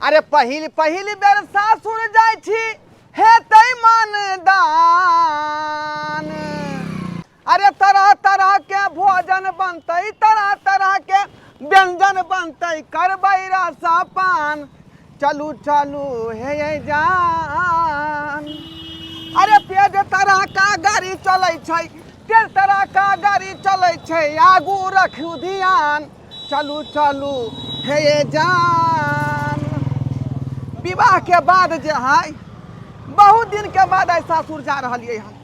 अरे पहिल पहिल बेर सासुर जाय छी हेतै मानदान। अरे तरह तरह के भोजन बनतै, तरह तरह के व्यंजन बनतै, करबै रसपान। चलू चलू हे जान। अरे पेज तरह का गाड़ी चलै छै, तेज तरह का गाड़ी चलै छै, आगू रखू ध्यान। चलू चलू हे जान। विवाह के बाद जे है बहुत दिन के बाद आई सासुर जा रहिए हम,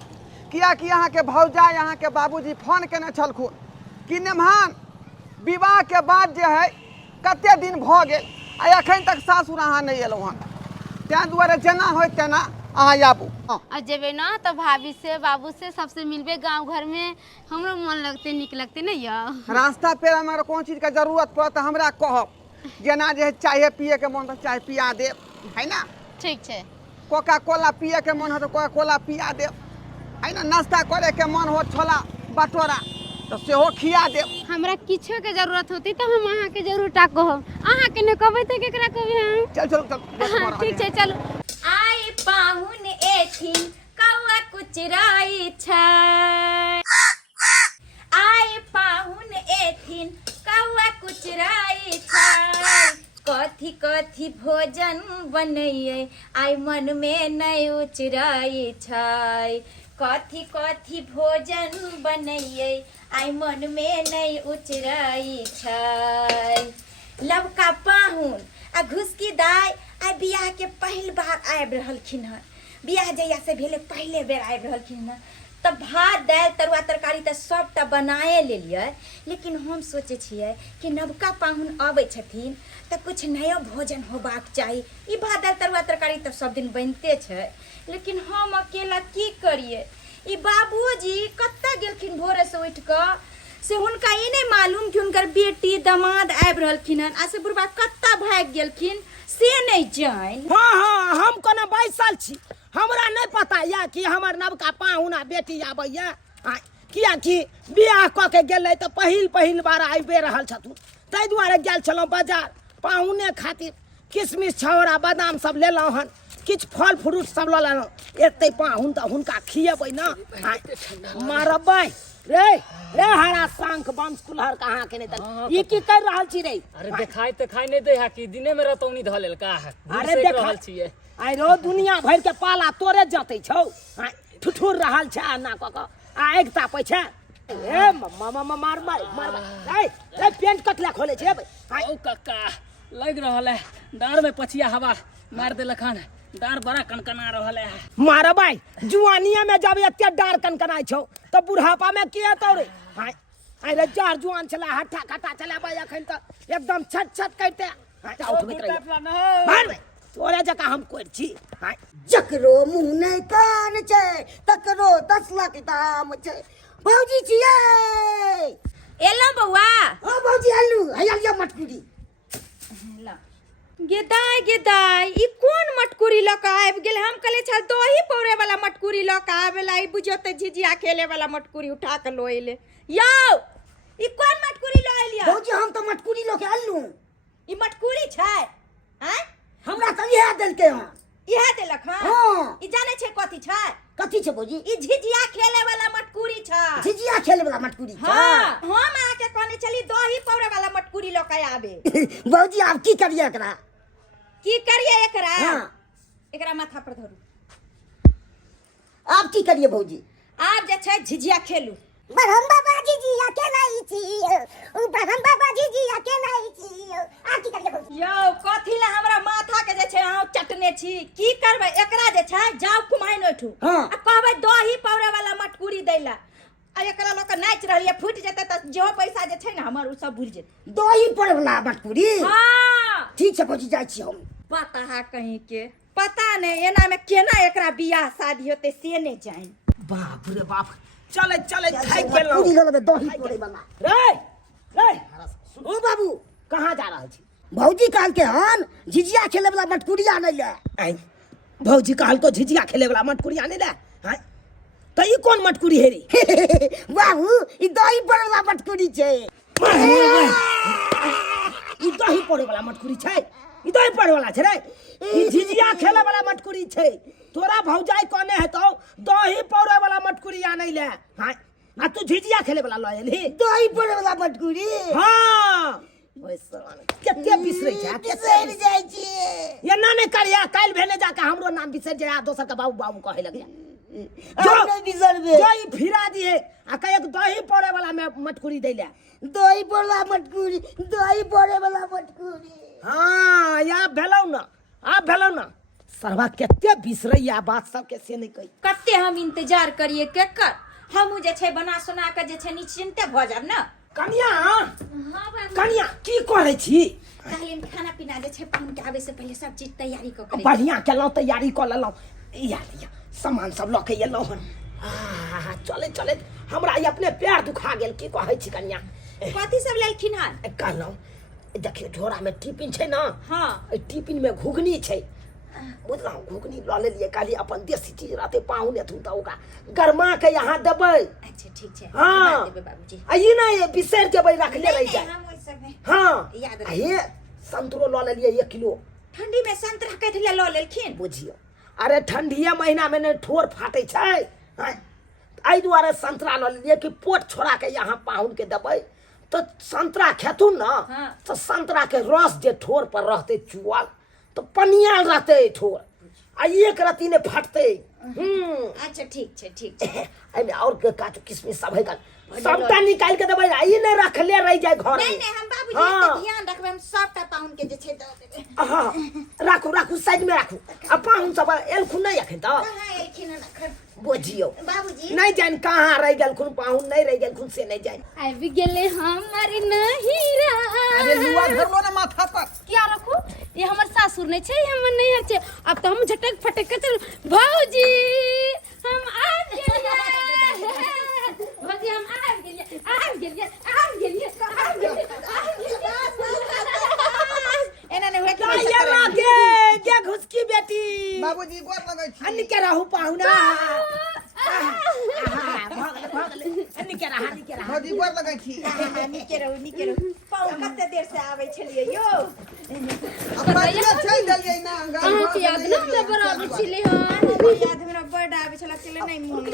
कियाकि यहाँ के भौजाई यहाँ के बाबूजी फोन केने छलखुन कि नेमान विवाह के बाद जे है कते दिन भ गेल आ अखन तक सासुर अहाँ नहीं एलौ हन। तैं दुआरे जेना होय तेना अहाँ आबू। जेबे ना तो भाभी से बाबू से सबसे मिलबे, गांव घर में हमरो मन लगते निक लगते नहीं या। रास्ता पे हमारा कोन चीज के जरूरत पड़त हमरा कहब, जेना जे चाय पिए के मन तो चाय पिया देब, है ना। ठीक है। कोका कोला पिए के मन हो तो कोका कोला पिया देब, है ना। नाश्ता करे के मन हो छोला भटोरा तो सेहो खिया देब। हमरा किछो के जरूरत होती तो हम अहाँ के जरूर टा कहब, अहाँ के न कहबै तो केकरा कहबै हम। चल चल चल ठीक है चलो। आई पाहुन एथिन कौआ कुचराई छै, आई पाहुन एथिन कौआ कुचराई छै। कथी कथी भोजन बनैये आई मन में नहीं उचराई छै। कथी कथी भोजन बनैये आई मन में नहीं उचराई छै। लवका पाहुन आ घुसकी दाई आई बियाह के पहिल बार आबि रहलखिन हन। बियाह जहिया से भेले पहले बेर आबि रहलखिन हन। तब भात दालि तरुआ तरकारी तऽ सबटा बनाए लेलियै, लेकिन हम सोचे छियै कि नवका पाहुन आबै छथिन तऽ कुछ नयो भोजन होबाक चाही। ई भात दालि तरुआ तरकारी तऽ सब दिन बनिते छै, लेकिन हम अकेला की करिए। ई बाबूजी कत्ता गेलखिन भोरे से उठि कऽ, से हुनका ई नहीं मालूम कि हुनकर बेटी दामाद आबि रहलखिन हन, आ से बुढ़बा कत्ता भागि गेलखिन से नहीं जानि। हाँ हाँ हम कोना बैसल छी, हमरा नहीं पता या कि हमर नवका पाहुना बेटी आबैया। कियाकि बियाह कऽ के गेलै तऽ पहिल बार आबि रहल छथुन, ताहि दुआरे गेल छलहुँ बाजार पाहुने खातिर। किशमिश छौड़ा बादाम सब लेलहुँ हन, किछु फल फ्रूट सब लऽ लेलहुँ। एते पाहुन तऽ हुनका खियेबै ना, मारबै रे रे हरा शंख बंश कुल्हर कहाँ के नहीं तक ये की कर रहल छी रे। अरे देखाई नहीं दे है कि दिने में रतौनी ध लेल का है। अरे देख रहल छिए आई रो दुनिया भर के पाला तोरे जते छौ, ठुठुर रहल छै ना क क आग तापै छै। ए मार मार मार रे रे पेंट कतला खोले छै बे। ओ कक्का लग रहल है डार में पछिया हवा मार देलखन, डार बड़ा कनकना रहल है। मार भाई जुआनिया में जब एते डार कनकनाई छौ तो बुढ़ापा में के हेतौ रे। आई रे चार जुआन छला हट्ठा कटा चला भाई अखन त एकदम छट छट करते उठबैत रही। मार बे तोरे जका हम कोइ छी। जकरो मुंह नहीं कान छै तकरो 10 लाख दाम छै। भौजी छियै एलो बौआ। हां भौजी आलू हैया मटकुरी। गेदाई गेदाई ई कोन मटकुरी ल के आबि गेल। हम कहले छल दही पौरे वाला मटकुरी ल के आबेला, ई बुझियो त झिझिया खेले वाला मटकुरी उठा के लो एले। यौ ई कोन मटकुरी ल एलिया। भौजी हम तो मटकुरी ल के आलू। ई मटकुरी छै हैं? हमरा त इहे देलकै हन। इहे देलक हन? हां ई जाने छै कथी छै? कथी छै भौजी? ई झिझिया खेले वाला मटकुरी छै। झिझिया खेले वाला मटकुरी छै? हां हम आके कहने छली दही पौरे वाला मटकुरी ल के आबे। भौजी आब की करिए एकरा? की करिए एकरा? हां एकरा माथा पर धरू। आब की करिए भौजी? आब जे छै झिझिया खेलू। बरहम बाबा झिझिया खेलाई छी, बरहम बाबा झिझिया खेलाई छी। आब की करिए भौजी? यौ कथी ला हमरा माथा के जे छै अहाँ चटने छी? की करबै एकरा जे छै जाउ कुमाइन ओठू आ कहबै दही पौरे वाला मटकुरी दैला। आ एकरा ल के नाच रहलिए, फुट जेते त जो पैसा जे छै ना हमर उ सब बुझ जेते। दही पड़े वाला मटकुरी? हां ठीक छै भौजी जाइ छी हम। पता है कहीं के पता नहीं एना में केना एकरा बियाह शादी होते से नहीं जाइन। बाप रे बाप चले चले खाइ गेलौ। पूरी ल लेबे दही पड़े वाला। रे रे ओ बाबू कहाँ जा रहल छी? भौजी कहल के हन झिझिया खेले वाला मटकुरी आनै ले। आई भौजी कहल को झिझिया खेले वाला मटकुरी आने ले। हां त ई कोन मटकुरी है रे? बाबू ई दही पड़े वाला मटकुरी छै। ई दही पड़े वाला मटकुरी छै? ई दही पड़े वाला छै रे ई झिझिया खेले वाला मटकुरी छै तोरा भौजाई कोने है तो दही पड़े वाला मटकुरी आनै ले हां आ तू झिझिया खेले वाला ल एली दही पड़े वाला मटकुरी हां ओइसन कते बिसरै छै बिसरि जाइ छियै एना नै करिया काल भेने जाके हमरो नाम बिसर जाय दोसर के बाबू बाबू कहे लगे हम नहीं बिसरबे दही फिरा दिए आ कहे दही पड़े वाला में मटकुरी दै ले दही पड़े वाला मटकुरी दही पड़े वाला मटकुरी हाँ या भेलौ ना आ भेलौ ना सरवा कते बिसरैया बात सब के से नहीं कही कते हम इंतजार करिए केकर हमहू जे छै बना सुना के जे छै निश्चिंते भ जाब न कनिया हां बाबू कनिया की करे छी कहलिन खाना पीना जे छै पाहुन के आवे से पहले सब चीज तैयारी क करे बढ़िया केलौ तैयारी क लेलौ या सामान सब ल के एलौ हन चले चले हमरा ई अपने पैर दुखा गेल की कहै छी कनिया कथी सब लेलखिन हन कहलौ देखियो झोरा में टिफिन छै ना हां ए टिफिन में घुगनी छै बुझलौ घुगनी ल लेलिए काली अपन देसी चीज रहते पाहुन एथुन त ओका गरमा के यहां देबै अच्छा ठीक छै हां देबे बाबूजी आई नहीं बिसर के भाई रख ले रही जाए हम ओइ सब में हां याद रख ये संतरो ल लेलिए 1 किलो ठंडी में संतरा कथि ले ल लेलखिन बुझियो अरे ठंडिया महीना में ने ठोर फाटे छै आई दुआरे संतरा ल लेलिए कि पोट छोड़ा के यहाँ पाहुन के देबै तो संतरा खेथुन ना हाँ। तो संतरा के रस जे ठोर पर रहते चुअल तो पनियाल रहते ठोर आ एक रत्ती ने फटते अच्छा ठीक छै एमे और के काजू किशमिश सब है का सबटा निकाल के देबै आई ने रख ले रह जाए घर नहीं में नहीं हम बाबूजी हाँ। के ध्यान रखबे हम सबटा पाहुन के जे छै द देबे हां राखू साइड में राखू आ पाहुन सब एलखुन नहीं अखन त कहां एलखिन न खर बुझियो बाबूजी नहीं जान कहाँ रह गेलखुन पाहुन नहीं रह गेलखुन से नहीं जान आबि गेले हमर नहिरा अरे लुआ धर लो ना माथा पर क्या रखू ये हमर सासुर नहीं छै हमर नैहर छै अब तो हम झटक फटक के चल भौजी हम आबि गेलिए भौजी हम आबि गेलिए एना ने होत ये मां के घुसकी बेटी बाबूजी गोर लगै छी अन्नी के रहू पाहुना अन्नी के रहा बाबूजी गोर लगै छी निके रहू पाहुन कते देर से आबै छलिए यो अब पहिले छै देलियै ना गाम अहाँ के याद न हमरा बराबर छिले हन याद हमरा बड आबै छला केले नहीं मोन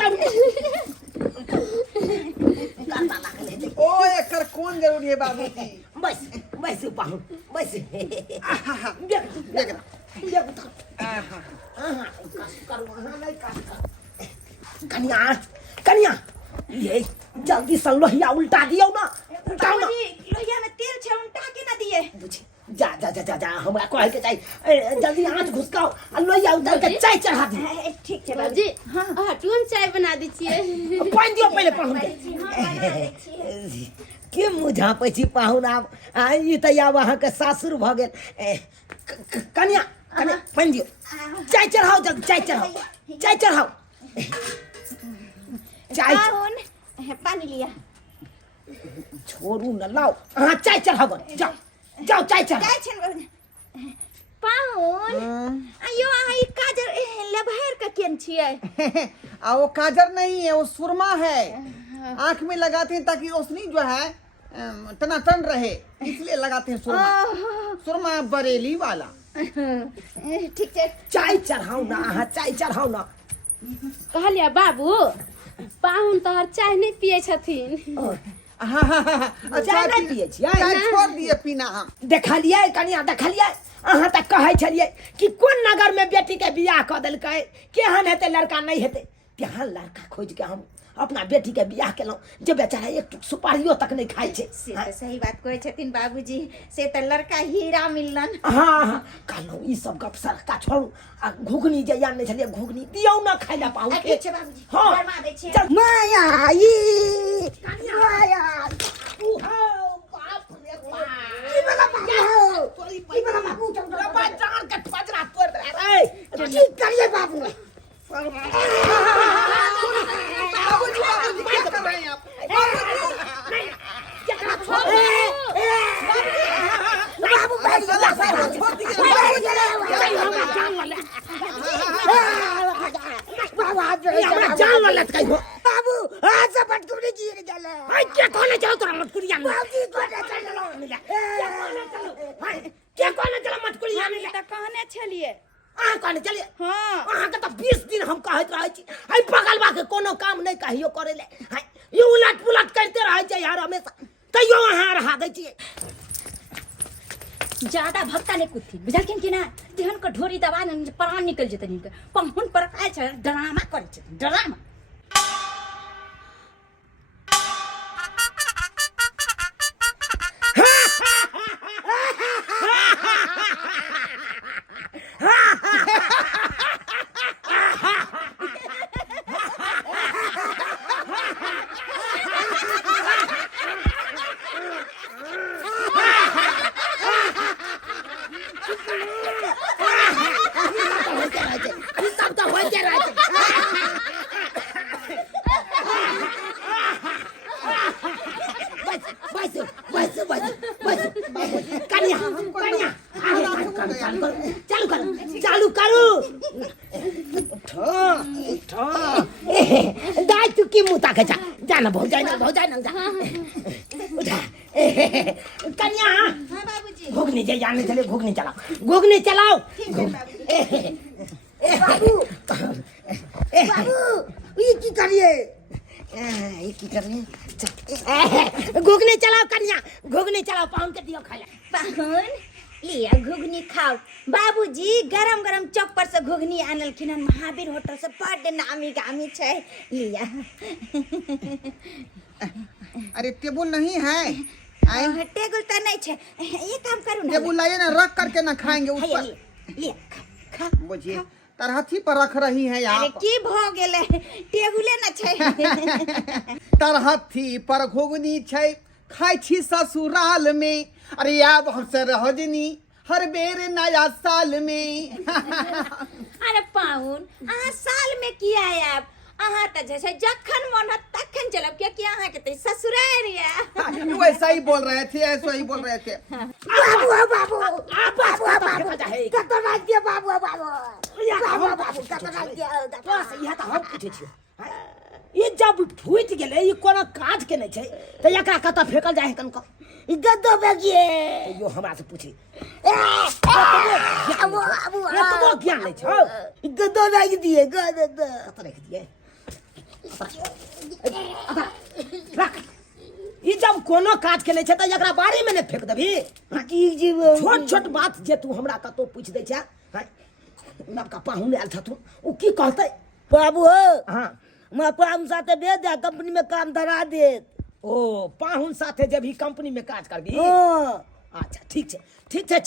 ओ एकर कोन जरूरी है बाबूजी बस पाहुन बस देख कनिया ये जल्दी से लोहिया उल्टा दियो ना उल्टाओ ना बाबूजी लोहिया में तेल छै उल्टा के ना दिए बुझी जा हमरा कहै के चाही जल्दी आंच घुसकाओ आ लोहिया उतार के चाय चढ़ा दी ठीक छै भौजी हटू हम चाय बना दै छियै पानी दियो पहले पाहुन के के मुझा पछी पाहुन आब ई त आब अहाँ के सासुर भ गेल कनिया पानी दियो चाय चढ़ाओ जल्दी चाय चढ़ाओ चाय पाहुन पानी लिया छोड़ू न लाओ अहाँ चाय चढ़ाओ जाओ चाय चढ़ाओ काय छै पाहुन आयो आहा ई काजर लेभर का केन छियै आ वो काजर नहीं है वो सुरमा है आंख में लगाते हैं ताकि रोशनी जो है टनाटन रहे इसलिए लगाते हैं सुरमा बरेली वाला ठीक छै चाय चढ़ाओ ना अहाँ चाय चढ़ाओ ना कहलिया बाबू पाहुन तोहर चाय नहीं पिए छथिन चाय नहीं पिए छियै चाय छोड़ दिए पीना हम देखलिए कनिया देखलिए अहाँ तक कहै छलिए कि कोन नगर में बेटी के बियाह क देलकै केहन हेतै लड़का नहीं हेतै तेहन लड़का खोज के हम अपना बेटी के बियाह केलौं जे बेचारा एक टुक सुपारियो तक नहीं खाइ छै से तो सही बात कहै छथिन बाबूजी से तो लड़का हीरा मिललन हाँ कहलौं ई सब गप सरका छोड़ू आ घुगनी जे याद नहीं छलिए घुगनी दियौ ना खाइ ला पाहुन के ठीक छै बाबूजी हाँ गरमा दै छियै माया ई माया बाप रे बाप जान के पजरा तोड़ दे की करिए बाबू बाबूजी क्या कर रहे हैं आप बाबू भाई छोड़ दीजिए जान वाला कहीं बाबू हाथ से पटकुड़ी गिर गले हाय क्या कोने जाओ तोरा मटकुरिया में बाबूजी कोने चलो क्या कोने चला मटकुरिया छलिए अहाँ कहने चलिए हाँ अहाँ के तो 20 दिन हम कहत रहे छी हई बगलवा के कोनो काम नहीं कहियो करे ले हई ये उलट पुलट करते रहे छै यार हमेशा तैयो अहाँ रहा दै छियै ज्यादा भक्ता ने कुछ बुझलखिन कि ना तेहन के ढोरी दबा न प्राण निकल जेतै इनके पाहुन पर आए छै ड्रामा करे छै ड्रामा चालू करू दाई तू की मुंह ताके जा जाना भौजाई ना जा उठा कन्या हां बाबूजी घुगनी जे जाने चले घुगनी चलाओ बाबू ये की करिए घुगनी चलाओ कन्या घुगनी चलाओ पाउन के दियो खाला पाहुन लिया घुगनी खाओ बाबूजी गरम गरम चौक पर से घुगनी आनलखिन महावीर होटल से बड़ नामी गामी छै लिया अरे टेबुल नहीं है टेबुल तो नहीं छै ये काम करू ना टेबुल लाइए ना रख करके ना खाएंगे उस लिया पर लिया खा बुझिए तरहथी पर रख रही है अरे आप की भ गेले टेबुले ना छै तरहथी पर घुगनी छै खाई छी ससुराल में अरे आब हमसे रजनी हर बेर नया साल में अरे पाहुन अहाँ साल में किया आयब अहाँ त जैसे जखन मन हो तखन चलब क्योंकि अहाँ के त ससुराल या वैसा ही बोल रहे थे ऐसा ही बोल रहे थे बाबू कतना के बाबू कतना के बस इहा त हम पूछे छी ये जब फूट गेले ये कोनो काज के नहीं छै त एकरा कत फेकल जाय कनको ई गद्दो बेगिए यो हमरा से पूछी तो ज्ञान नहीं छौ ई गद्दो बेग दिए गद्दो कत रख दिए रख ई जब कोनो काज के नहीं छै त एकरा बारी में ने फेक देबी की जीव छोट छोट बात जे तू हमरा कतो पूछ दे छै नबका पाहुन आयल छथु उ की कहतै बाबू हां मैं पाहुन साथे भेज दे कंपनी में काम धरा दे ओ पाहुन साथे जब ही कंपनी में काज करबी अच्छा ठीक है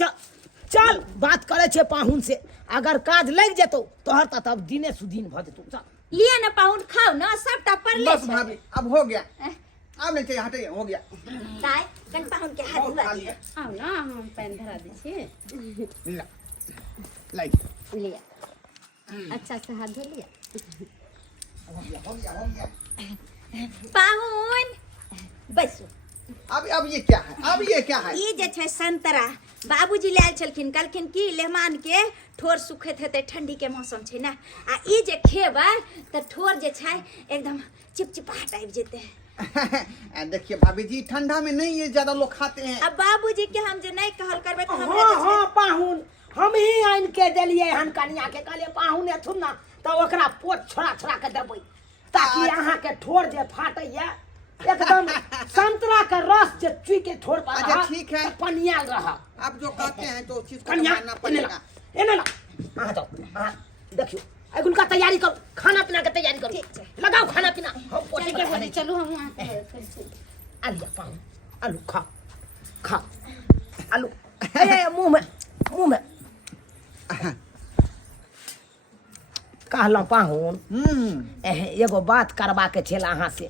चल बात करे छे पाहुन से अगर काज लग जेतो तोहर त तब दिने सुदिन भ जेतो चल लिया ना पाहुन खाओ ना सबटा पर ले बस भाभी अब हो गया अब नहीं चाहिए हटे हो गया ताई कन पाहुन के हाथ धुआ दिया आओ ना हम पैन धरा दै छी लाइक लिया अच्छा से हाथ धो लिया हो गया पाहुन बस अब ये क्या है ई जे छै संतरा बाबूजी लायल छलखिन कहलखिन की लेहमान के ठोर सुखैत हेतै ठंडी के मौसम छै ना आ ई जे खेबै त ठोर जे छै एकदम चिपचिपाहट आबि जेतै देखिए भाभी जी ठंडा में नहीं ये ज्यादा लोग खाते हैं अब बाबूजी के हम जे नहीं कहल करबै त हमरा हां हां पाहुन हम ही आइन के देलिए हन कन्या के कहले पाहुन एथुन ना त ओकरा पोट छोड़ा के देबै ताकि अहाँ के ठोर जे फाटैया एकदम संतरा का रस जे चुई के ठोर पर अच्छा ठीक है पनियाल रहा आप जो कहते हैं तो चीज को कन्या मानना पड़ेगा एने ला आ जाओ हां देखियो अगुन का तैयारी करो खाना पीना के तैयारी करो लगाओ खाना पीना हम पोटी के बने चलो हम यहाँ आलू पाऊं आलू खा आलू ए मुंह में कहला पाहुन एगो बात करबा के छेला अहाँ से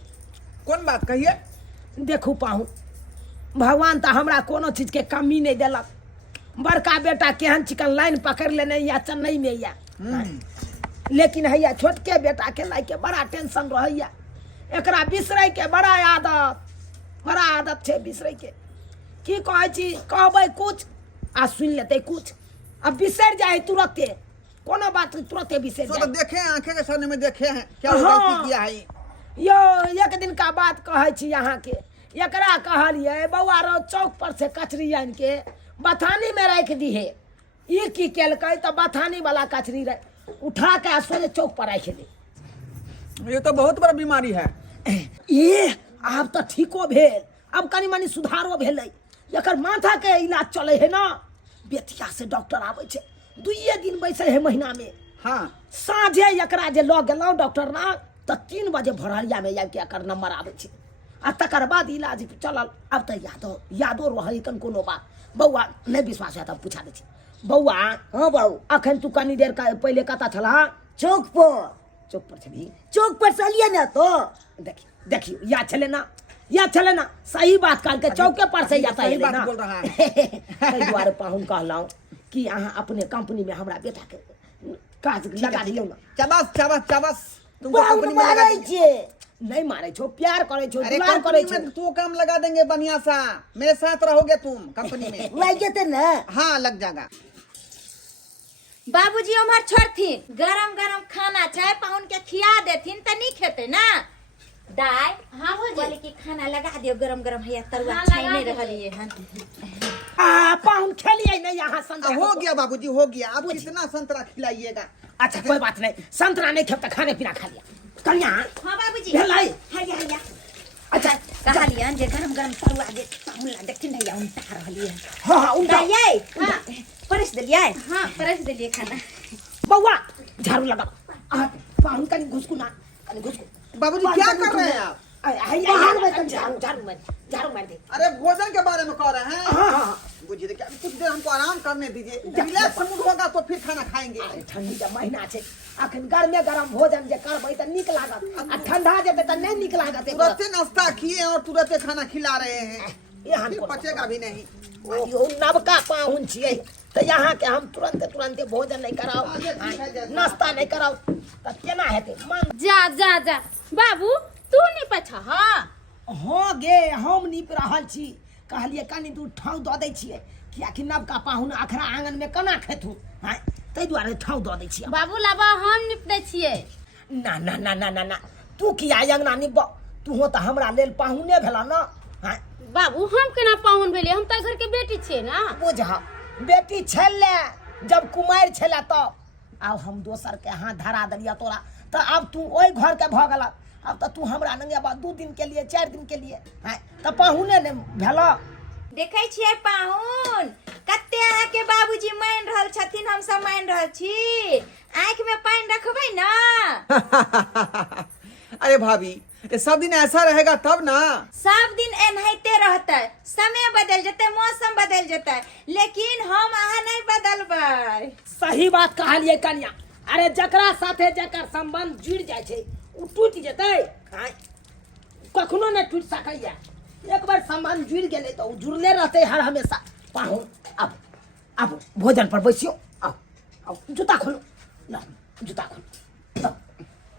कौन बात कहिए देखू पाहुन भगवान तो हमरा कोनो चीज के कमी नहीं देलक बड़का बेटा केहन चिकन लाइन पकड़ लेने या चेन्नई में या लेकिन हैया छोटके बेटा के लाई के बड़ा टेंशन रहैया एकरा बिसरै के बड़ा आदत छै बिसरै के की कहै छी कहबै कुछ आ सुन लेते कुछ अब बिसर जाए तुरंते कोनो बात तुरंते बिसर तो जाए देखे हैं आंखें के सामने में देखे हैं क्या गलती किया है यो एक दिन का बात कहै छी अहाँ के एकरा कहलिए बौआ रो चौक पर से कचरी आन के बथानी में रख दी है ये की केलकै तो बथानी वाला कचरी रहे उठा के सोने चौक पर राख दे। ये तो बहुत बड़ा बीमारी है। ये अब तो ठीको भेल, अब कनी मनी सुधारो भेलै। एकर माथा के इलाज चले है ना, बेतिया से डॉक्टर आवे छे, 2 दिन बैसे है महीना में। हाँ साँझे एकरा जे लऽ गेलहुँ डॉक्टर ना तो 3 बजे भोरहरिया में आबि के एकर नंबर आवे छे आ तकर बाद इलाज चलल। अब तो यादो रहै कन कोनो बात। बौआ नहीं विश्वास है तब पूछा दे छी। बौआ हाँ बाबू अखन तू कनी देर पहले कता छला? चौक पर चौक पर छली? चौक पर चलिए ना तो देखियो याद चले ना, याद चले ना, सही बात काल के चौके पर से जाता है ना। बोल रहा है। कई द्वारे पाहुन कहलहुँ कि अहाँ अपने कंपनी में हमरा बेटा के काज लगा दियौ ना। चबस चबस चबस तुमको बाबू कंपनी में लगा मारै देंगे। छे। नहीं मारे छो, प्यार करे छो, अरे दुलार करे कंपनी छो। में तू काम लगा देंगे बढ़िया सा, मेरे साथ रहोगे तुम कंपनी में। लग जेते ना। हाँ लग जाएगा। बाबूजी हमार छोड़थिन गरम गरम खाना चाहे पाहुन के खिया देथिन त नहीं खेते ना। दाई हाँ भौजी। बोले कि खाना लगा दियो गरम गरम है तरुआ हाँ, छाई लगा नहीं देते। रहलिए हन। पाहुन खेलिए नहीं यहाँ संतरा हो गया बाबूजी हो गया। अब कितना संतरा खिलाइएगा? अच्छा कोई बात नहीं, संतरा नहीं खेता, खाने पीना खा लिया कन्या। हां बाबूजी भेलै? हरिया हरिया अच्छा कहलियन जे गरम गरम तरुआ दे पाहुन ला देखथिन भैया उनटा रहलिए। हाँ हाँ उल्टा। दाई हाँ परस देलिए। हाँ परस दिलिए खाना। बउआ झाड़ू लगा। पाहुन कनी घुसकुना, कनी घुसकु। बाबूजी क्या कर रहे हैं आप? बाहर में झाड़ू मार दे। अरे भोजन के बारे में कह रहे हैं। हाँ हाँ बुझिए क्या, कुछ देर हमको आराम करने दीजिए। रिलैक्स मूड होगा तो फिर खाना खाएंगे। अरे ठंडी के महीना छे, अखन गर्मे गरम भोजन जे करबै त नीक लागत आ ठंडा जेतै त नहीं नीक लागत। तुरंत नाश्ता किए और तुरंत खाना खिला रहे हैं, यहाँ फिर पचेगा भी नहीं। यो नवका पाहुन छियै त यहाँ के हम तुरंत भोजन नहीं कराओ, नाश्ता नहीं कराओ त केना हेतै? मन जा जा जा बाबू तू नहीं पछा। हाँ हो गे हम नीप रहल छी, कहलिए कनी दूर ठाव दऽ दै छियै, कियाकि नवका पाहुन अखरा आंगन में केना खेथु। हां तै दुआरे ठाव दऽ दै छियै। बाबू लाबा हम निपटे छियै। ना ना ना ना ना ना, तू किया अंगना निब? तू हो त हमरा लेल पाहुने भेला ना। हां बाबू हम केना पाहुन भेलिए, हम त घर के बेटी छियै ना। बुझा बेटी छले जब कुमार छले तब, आब हम दोसर के हाथ धरा देलिया तोरा त अब तू ओइ घर के भ गेला। अब त तू हमरा नंगे बा 2 दिन के लिए 4 दिन के लिए हां त पाहुने ने भेला। देखै छियै पाहुन कते अहाँ के बाबूजी मान रहल छथिन, हम सब मान रहल छी। आँख में पानी रखबै ना। अरे भाभी ये सब दिन ऐसा रहेगा तब ना। सब दिन एनाहिते रहतै, समय बदल जेतै, मौसम बदल जेतै, लेकिन हम अहाँ नहीं बदलबै। सही बात कहलिए कन्या। अरे जकरा साथे जकर संबंध जुड़ जाय छै उ टूट जेतै, हां कखनो नहीं टूट सकैया। एक बार संबंध जुड़ गेलै तो उ जुड़ले रहतै हर हमेशा। पाहुन अब भोजन पर बैसियो। आओ जूता खोलो, ला जूता खोलो,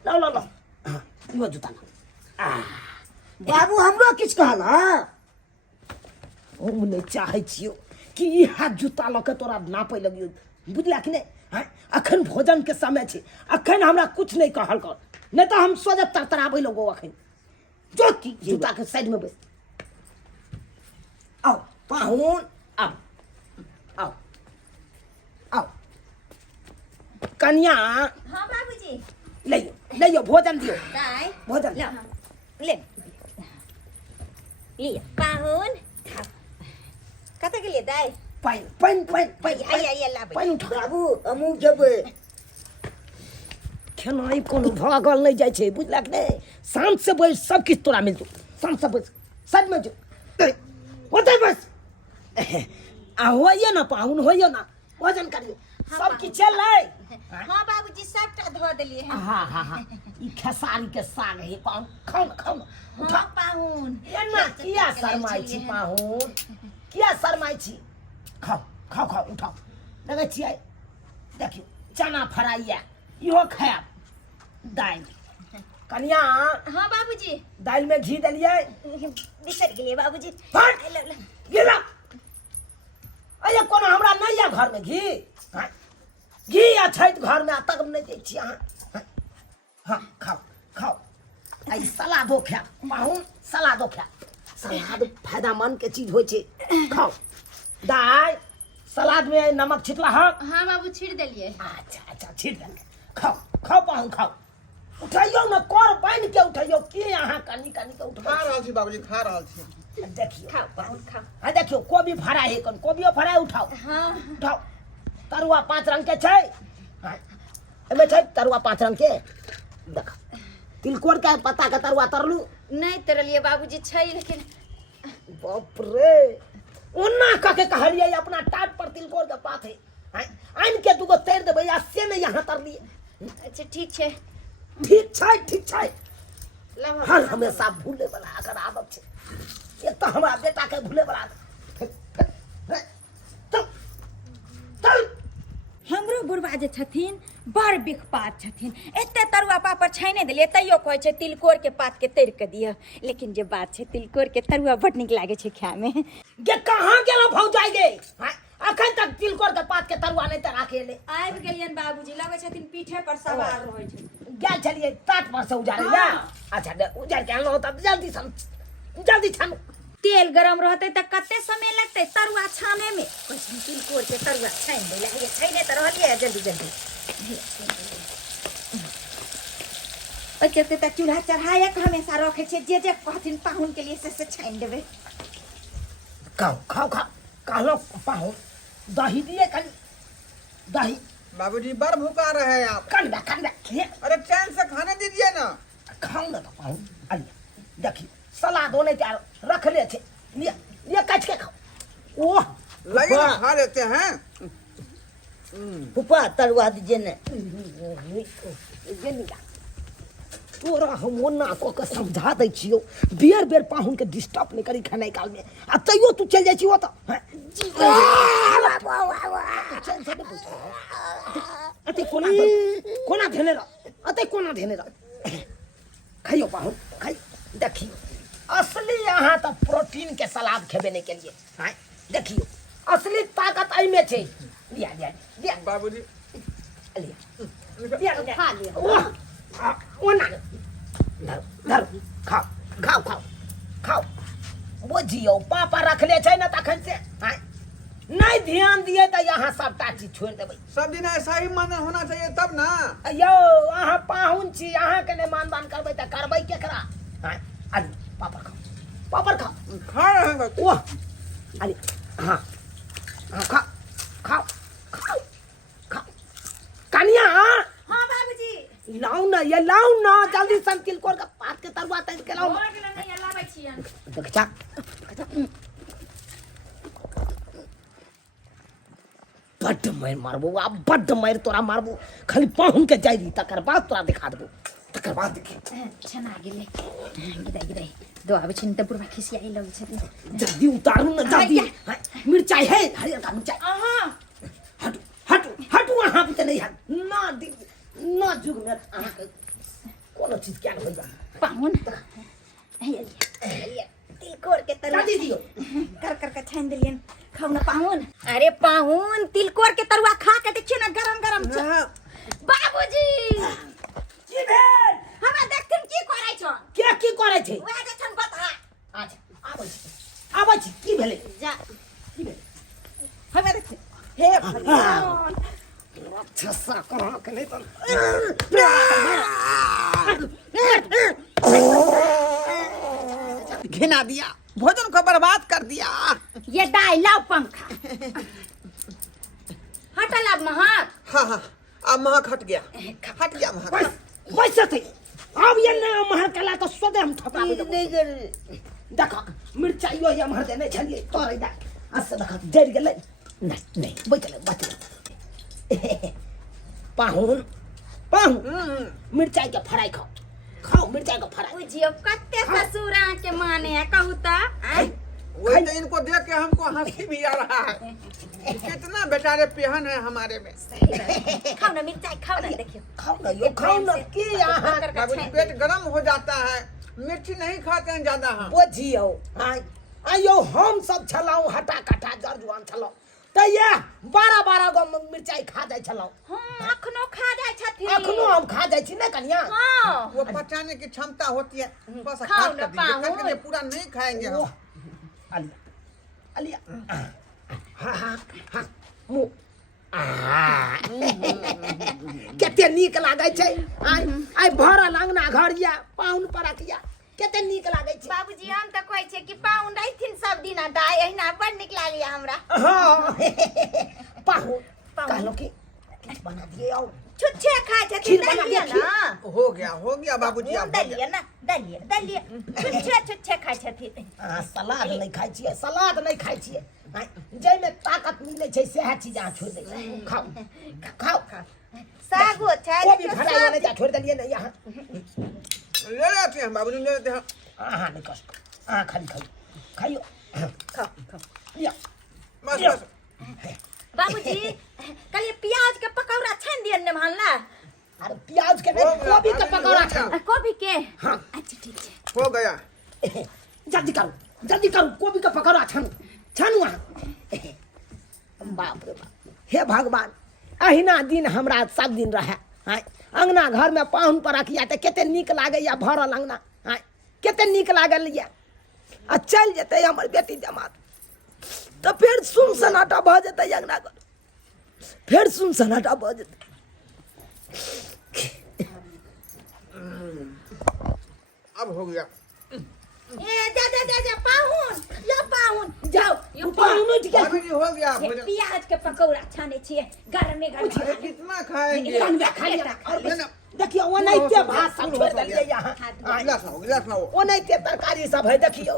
ला ला ला हाँ यो जूता ला। बाबू हमरो किछ कहला। हम नहीं चाहे छियो कि ई हाथ जूता लऽ के तोरा नापै लगियो, बुझला कि नहीं? हाँ अखन भोजन के समय छै, अखन हमरा कुछ नहीं कहल कर, नहीं तो हम सोचे तरतराबै लगो। अखन जो की जूता के साइड में बैस। आओ पाहुन आओ आओ आओ कन्या हाँ बाबूजी ले भोजन दियो, दाई भोजन ले ले पाहुन कतऽ गेलियै दाई? पाइन आइया लाबै। पाइन उठा। बाबू हमहूँ जेबै। खेनाई कोनो भागल नहीं जाय छै, बुझला कि नहीं? शाम से बैस सब किछ तोरा मिलतो, शाम से बैस सच में जो होते बस। आ होइए ना पाहुन, होइए ना भोजन करियो, सब किछ चलै। हाँ बाबूजी सबटा धो देलिए हैं। हाँ हाँ हाँ ई खेसारी के साग है पाहुन, खाओ ना खाओ ना उठा। हाँ पाहुन एना किया शरमाई छी पाहुन, किया शरमाई छी? खाओ खाओ खाओ उठाओ। देखै छियै देखियो चना फ्राई है, इहो खायब। दालि कन्या हाँ बाबूजी दालि में घी देलियै। बिसर गेलिए बाबूजी। हट गिरा। अरे कोनो हमरा नहीं है घर में घी। हाँ? घी या छैत घर में तक नहीं दै छी अहाँ। हाँ खाओ खाओ। आई सलादो खा पाहुन, सलादो खा। सलाद फायदामंद के चीज होइ छै, खाओ। दालि सलाद में नमक छिटला हाँ हाँ बाबू छीट देलिए। अच्छा छीट दे खाओ खाओ पाहुन खाओ उठाइयो न कर बांध के उठाइयो के यहाँ कनी कनी के खा उठा रहल छी बाबूजी खा रहल छी। देखियो खाओ पाहुन खाओ। हाँ देखियो कोबी फरा है कन कोबियो फरा उठाओ हाँ उठाओ तरुआ 5 रंग के छै हाँ एमे छै तरुआ 5 रंग के देख तिलकोर के पत्ता के तरुआ तरलू नहीं तरलिए बाबूजी छै लेकिन बाप रे ओना कके कहलिए अपना टाट पर तिलकोर के पात है आइन के दुगो तैर देबै आ से ने यहाँ तरलिए। अच्छा ठीक छै ठीक छै हर हमेशा भूले वाला अगर आदत छै ये तो हमरा बेटा के भूले वाला चल हमरो बुढ़बा जे छथिन बड़ बिखपात छथिन एते तरुआ पापड़ छाने देलिए तैयो कहै छै तिलकोर के पात के तैर के दिया लेकिन जे बात छै तिलकोर के तरुआ बड नीक लागे छै खाय में। गे कहाँ गेलो भौजाई गे अखन तक तिलकोर के पात के तरुआ नहीं तरा के ले आबि गेलियन बाबूजी लगे छथिन पीठे पर सवार रहै छै। गेल छलिए टाट पर से उजारे ला अच्छा दे उजार के आनलो त जल्दी छान तेल गरम रहते त कते समय लगते तरुआ छाने में कैसे तिलकोर के तरुआ छान दे लगे छाने त रहलिए जल्दी जल्दी ओके त चूल्हा चढ़ाए के हमेशा रखे छे जे कहथिन पाहुन के लिए से छान देबे। खाओ कहलो पाहुन दही दिए कनी दही बाबूजी बड़ भूखा रहे आप। कन खे अरे चैन से खाने दीजिए ना। खाओ ना तो पाहुन अलिए देखिए सलाद होने त्यार रख ले थे ये कच के खाओ ओह लगे ना खा लेते हैं। फूफा तरुआ दीजिए ने तोरा हम ओना को समझा दै छियो बेर पाहुन के डिस्टर्ब नहीं करी खाने काल में आ तैयो तू चल जाइ छियो त अते कोना धेने रह खाइयो पाहुन खाइ देखियो असली यहाँ तो प्रोटीन के सलाद खेबे नहीं के लिए हाँ देखियो असली ताकत आई में छे लिया बाबूजी लिया खा लिया वो ना धर खाओ बुझियो पापा रख ले छै ना तखन से हाँ नहीं ध्यान दिए तो यहाँ सबटा चीज छोड़ देबै। सब दिन ऐसा ही मन होना चाहिए तब ना। यो अहाँ पाहुन छी अहाँ के ने मानदान करबै त करबै केकरा हाँ अरे पापड़ खाओ खा रहे हैं। वाह अरे हाँ खाओ कनिया हां बाबूजी लाओ ना जल्दी सन तिलकोर का पात के तरुआ तैर के लाओ नहीं लाबै छियन देख चा बड्ड मार मारबो आ बड्ड मार तोरा मारबो खाली पाहुन के जाई तकर बाद तोरा दिखा देबो तकर बाद देखी छना गेले गिदाई दो आबै छिन त बुढ़बा खिसियाई लगै छथिन जल्दी उतारू ना जल्दी मिर्चाई है हरियर का मिर्चाई अहाँ हटू वहाँ पे नहीं हट ना जुग में कोनो चीज क्या होइबा पाहुन तिलकोर के तरुआ जल्दी दियो कर के छान देलियन खाऊ ना पाहुन। अरे पाहुन तिलकोर के तरुआ खा के देखियो ना गरम बाबूजी की भेल हमरा देखथिन की करै छ के की करे छै ओए जे छन बता अच्छा आबै छी की भेलै जा की भेलै हमरा देख हे भगवान राक्षसा कहाँ के नहीं तो घिना दिया भोजन को बर्बाद कर दिया। ये डाई लाओ पंखा हटल अब महक हाँ अब महक हट गया महक। कैसे थे अब ये नया महर कला तो सोदे हम थपा देखा मिर्चाइयो ये महर देने छलिए तोरे दा अस देखा डर गेलै नहीं बचले पाहुन मिर्चाई के फ्राई खाओ मिर्चाई का फ्राई बुझियो कत्ते ससुरा के माने है कहू त वही तो इनको देख के हमको हंसी भी आ रहा है। कितना बेचारे पेहन है हमारे में। खाओ ना मिर्चाई खाओ ना देखियो खाओ ना कि यहाँ बाबूजी पेट गरम हो जाता है मिर्ची नहीं खाते हैं ज्यादा हम। बुझियो आयो हम सब छलाऊ हटा कटा जर जुआन छलाऊ त ये 12 गो मिर्चाई खा जाय छलाऊ हां अखनो खा जाय छथिन अखनो हम खा जाय छी ना कन्या हां वो पचाने की क्षमता होती है बस खाओ काट ना कर दीजिए पाहुन। करके पूरा नहीं खाएंगे हम। अलिया हाँ मुँह कते नीक लागे छै आइ भरल अंगना घर या पाहुन परक या कते नीक लागे छै बाबूजी हम तऽ कहै छै कि पाहुन रहथिन सब दिन दाय एहिना बड़ नीक लागैया हमरा हाँ पाहुन कहलो कि किछु बना दिए आओ छुच्छे खाय छथिन दलिए ना हो गया बाबूजी आप दलिए ना दलिए छुच्छे खाय छथिन सलाद नहीं खाई छिए सलाद नहीं खाई छिए जाहिमे ताकत मिलै छै सेह चीज अहाँ छोड़ि दै छियै खाओ सागो छै कोई भी खड़ा नहीं जा छोड़ देलिए ना यहाँ ले लेते हैं बाबूजी ले लेते हैं हाँ नहीं कष्ट हाँ खाली खाइयो खाओ लिया बस बाबूजी कल प्याज के पकौड़ा छान दियन ने मानला अरे प्याज के नहीं गोभी के पकौड़ा छान गोभी के हाँ अच्छा ठीक है हो गया जल्दी करो गोभी का पकौड़ा छानू वहाँ बाप रे बाप हे भगवान अहिना दिन हमरा सब दिन रहे अंगना घर में पाहुन पर रखिया तो केते नीक लागैया भरल अंगना केते नीक लागल या आ चल जेतै हमर बेटी जमात तो फिर सुन सन्नाटा भऽ जेतै अंगना घर फिर सुन सन्नाटा भऽ जेतै अब हो गया ए जा पाहुन जाओ पाहुन उठ गया बाबूजी हो गया प्याज के पकौड़ा छाने छिए गरमे अरे कितना खाएंगे देखियो ओनाहिते भात सब छोड़ देलिए यहाँ गिलास ना हो ओनाहिते तरकारी सब है देखियो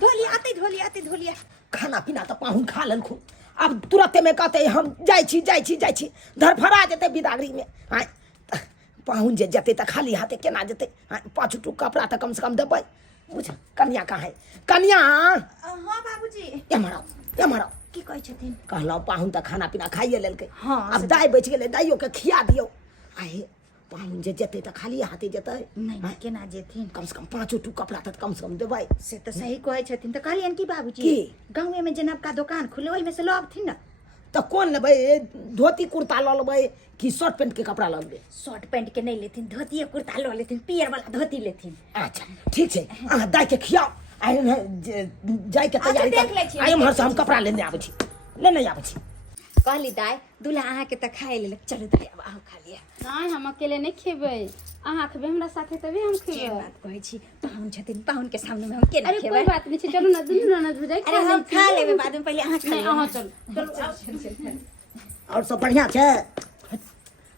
धोलिया खाना पीना तो पाहुन खा लेलखुन अब तुरंत में कहते हम जाइ छी धरफरा जेते बिदागरी में पाहुन जे जते तो खाली हाथे केना जेते 5 टुक कपड़ा तो कम से कम देबै बुझ कन्या कहाँ है कन्या हां बाबूजी एमरो की कहै छथिन कहलौ पाहुन तो खाना पीना खाइए लेलकै हाँ, अब दाई बच गेलै दाइयो के खिया दियौ आए पाहुन जे जते तो खाली हाथे जेते नहीं केना जेथिन कम से कम 5 टुक कपड़ा तो कम से कम देबै से तो सही कहै छथिन त कहलियन की बाबूजी की? गांवे में जनबका दुकान खुले ओइ में से लबथिन ना तो कौन लेबै धोती कुर्ता लऽ लेबै कि शर्ट पैंट के कपड़ा लऽ लेबै शर्ट पैंट के नहीं लेथिन धोती कुर्ता ल लेथिन पियर वाला धोती लेथिन अच्छा ठीक छै अहाँ दाइ के खियाओ आइ जाय के तैयारी देख लै छी, आइ हमर से हम कपड़ा लेने आबै छी कहली दाय दूल्हा अहाँ के त खाए ले चलू दाय अब अहाँ खा लिया नहीं हम अकेले नहीं खेबै अहाँ खेबै हमरा साथे तभी हम के खेबै बात कहै छी पाहुन छथिन पाहुन के सामने में हम के अरे खेबै कोई बात नहीं छै चलू ना दुनू ननद बुझाई अरे हम खा लेबै बाद में पहले अहाँ खा नहीं लेबै अहाँ चलू और सब बढ़िया छै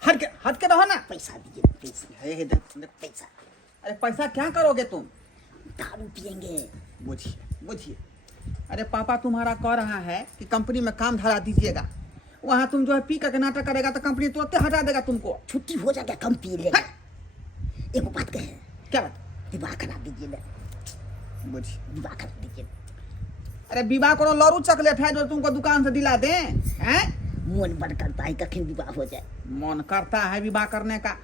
हट के रहो ना पैसा दीजिए पैसा हे देख पैसा अरे पैसा क्या करोगे तुम दारू पिएंगे बुझिए अरे पापा तुम्हारा कह रहा है कि कंपनी में काम धरा दीजिएगा वहाँ तुम जो है पी करके नाटक करेगा तो कंपनी तुरंत हटा देगा तुमको छुट्टी हो जाएगा कम पी लेगा एक बात कहे क्या बात विवाह करा दीजिए ना बुझिए विवाह करा दीजिए अरे विवाह करो लॉरू चॉकलेट है जो तुमको दुकान से दिला दें हैं मन बड़ करता है कखन विवाह हो जाए मन करता है विवाह करने का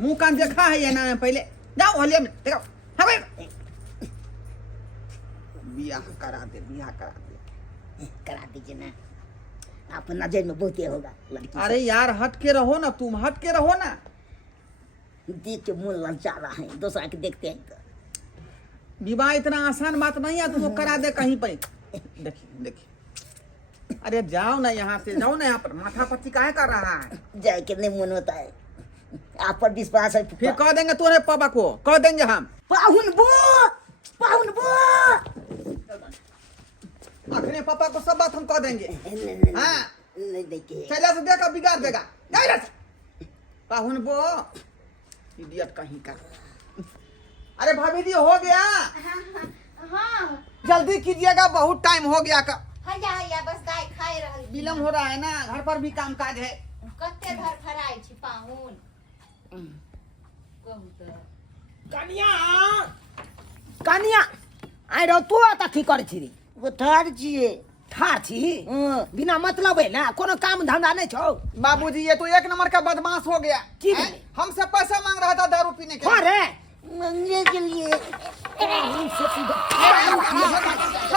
मुंह कान देखा है ये ना पहले जाओ हलिया में देखो हाँ भाई बियाह करा दे करा दीजिए ना आपकी नजर में बहुत होगा लड़की अरे यार हट के रहो ना तुम हट के रहो ना देख के मुंह ललचा रहा है दूसरा के देखते हैं तो विवाह इतना आसान बात नहीं है तुमको करा दे कहीं पर देखिए अरे जाओ ना यहाँ से जाओ ना यहाँ पर माथा पच्ची काहे कर रहा है जाए के नहीं मन होता है आप पर विश्वास है फिर कह देंगे तूने पापा को कह देंगे हम पाहुन बो अपने पापा को सब बात हम कह देंगे हाँ नहीं देखिए चला से देखा बिगाड़ देगा पाहुन बो इडियट कहीं का अरे भाभी जी हो गया हां जल्दी कीजिएगा बहुत टाइम हो गया का हैया बस दाय खाए रहल विलम्ब हो रहा है ना घर पर भी काम काज है कते धर फराई छी पाहुन कहू त कनिया आइ रहो तू आता की करे छी वो ठार छिए ठार छी बिना मतलब है ना कोनो काम धंधा नहीं छौ बाबूजी ये तो एक नंबर का बदमाश हो गया की हैं? बोले? हमसे पैसा मांग रहा था दारू पीने के हाँ रे मंगने के लिए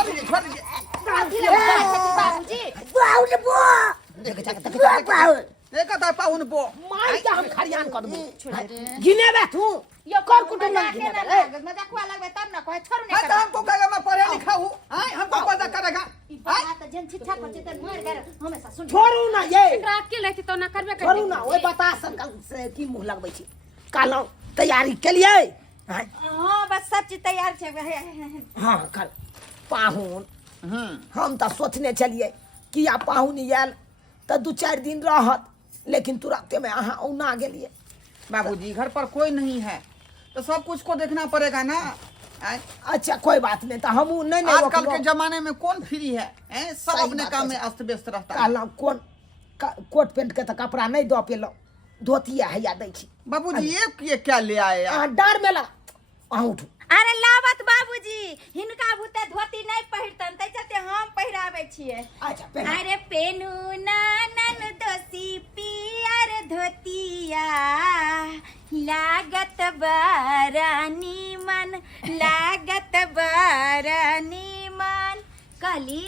छोड़ दीजिए बाबूजी पाहुन बो देख जा देखा था पाहुन बो मार के हम खरियान कर दू गिने बे तू यो कर कुटुम मजाक गिने ना बे लगे मजाक लगबे तब ना कहे छोड़ हां नहीं तो हमको कहेगा मैं पढ़ा लिखा हूं हां हमको मजाक करेगा ई बात जन शिक्षा पर चित मार कर हमेशा सुन छोड़ू ना ये एकरा के लेते तो ना करबे छोड़ू ना ओए बता संकल्प से की मुंह लगबै छी कालो तैयारी के लिए हां बस सब चीज तैयार छे हां कर पाहुन हम तो सोचने चलिए कि आ पाहुन आयल तो 2-4 दिन रहत लेकिन तुरंत में अहाँ औना गेलिए बाबूजी घर पर कोई नहीं है तो सब कुछ को देखना पड़ेगा ना अच्छा कोई बात नहीं तो हम नहीं आजकल के जमाने में कौन फ्री है सब सही अपने बात काम है। में अस्त व्यस्त रहता है कहलहुँ कोन कोट पेंट के तो कपड़ा नहीं दो पेलहुँ धोती हैया दै छी बाबूजी ये क्या ले आए आप? अहाँ डर में ला अहाँ उठू अरे लावत बाबूजी हिनका भूते धोती नहीं पहिरतन तै चलते हम पहिरावे छिए अच्छा पहन अरे पेनू नानन दोसी पियर धोतिया लागत बारानी मन कहली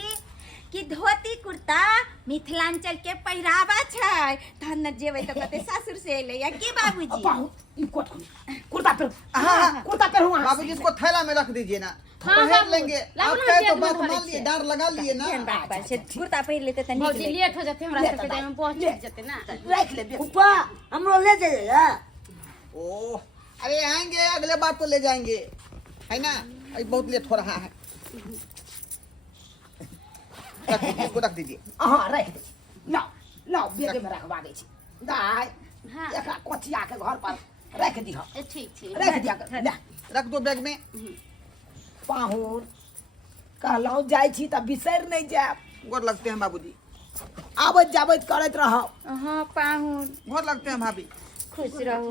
कि धोती कुर्ता मिथिलांचल के पहिरावा छै तहन न जेबै त कते सासुर से एले या की बाबूजी पाहुन ई कोट कुर्ता पहन हाँ। कुर्ता पहनू अहाँ बाबूजी इसको थैला में रख दीजिए ना हाँ, पहन हाँ, लेंगे लाओ आप ना, कहे तो जेब में बात भरे मान लिए छे। डांट लगा लिए ना केहन बात पर छै कुर्ता पहिर लेते त नीक भौजी लगै लेट हो जाते हमरा सबके जाय में बहुत छूट जते ना रख ले बेटा ऊपर हमरो ले जाइएगा ओ अरे आएंगे अगले बार तो ले जाएंगे है ना अभी बहुत लेट हो रहा है रख दीजिए, इसको रख दीजिए अहाँ रख दे लाओ लाओ बेगे में रखवा दै छी दाई हाँ। एकरा कोचिया के घर पर रख दिह ठीक छै रख दिया कर ले रख दो बैग में पाहुन कहलहुँ जाइ छी तऽ बिसरि नहि जायब गोर लगते हैं बाबूजी आबैत जाबैत करैत रहब हां पाहुन गोर लगते हैं भाभी खुश रहू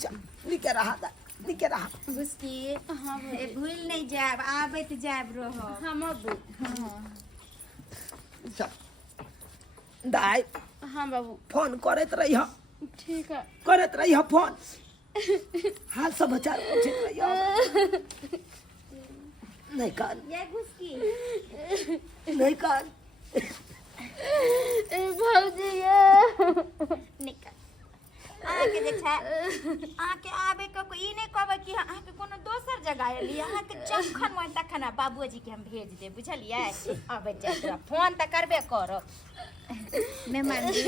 चल निके रहा निके रहा बुस्की हां भूल नहीं जाब आबैत जाब रहो हम अब चल दाई हां बाबू फोन करैत रही ठीक है करैत रही फोन हाल समाचार पूछैत रही नहीं कान ये बुस्की नहीं कान भौजी निकल आके जे छै आके आबे क ई नहीं कहबै कि आके कोनो दोसर जगह एली आके जखन मन तखन बाबूजी के हम भेज दे बुझलियै आबे जाय तोरा फोन त करबे करब मेहमान जी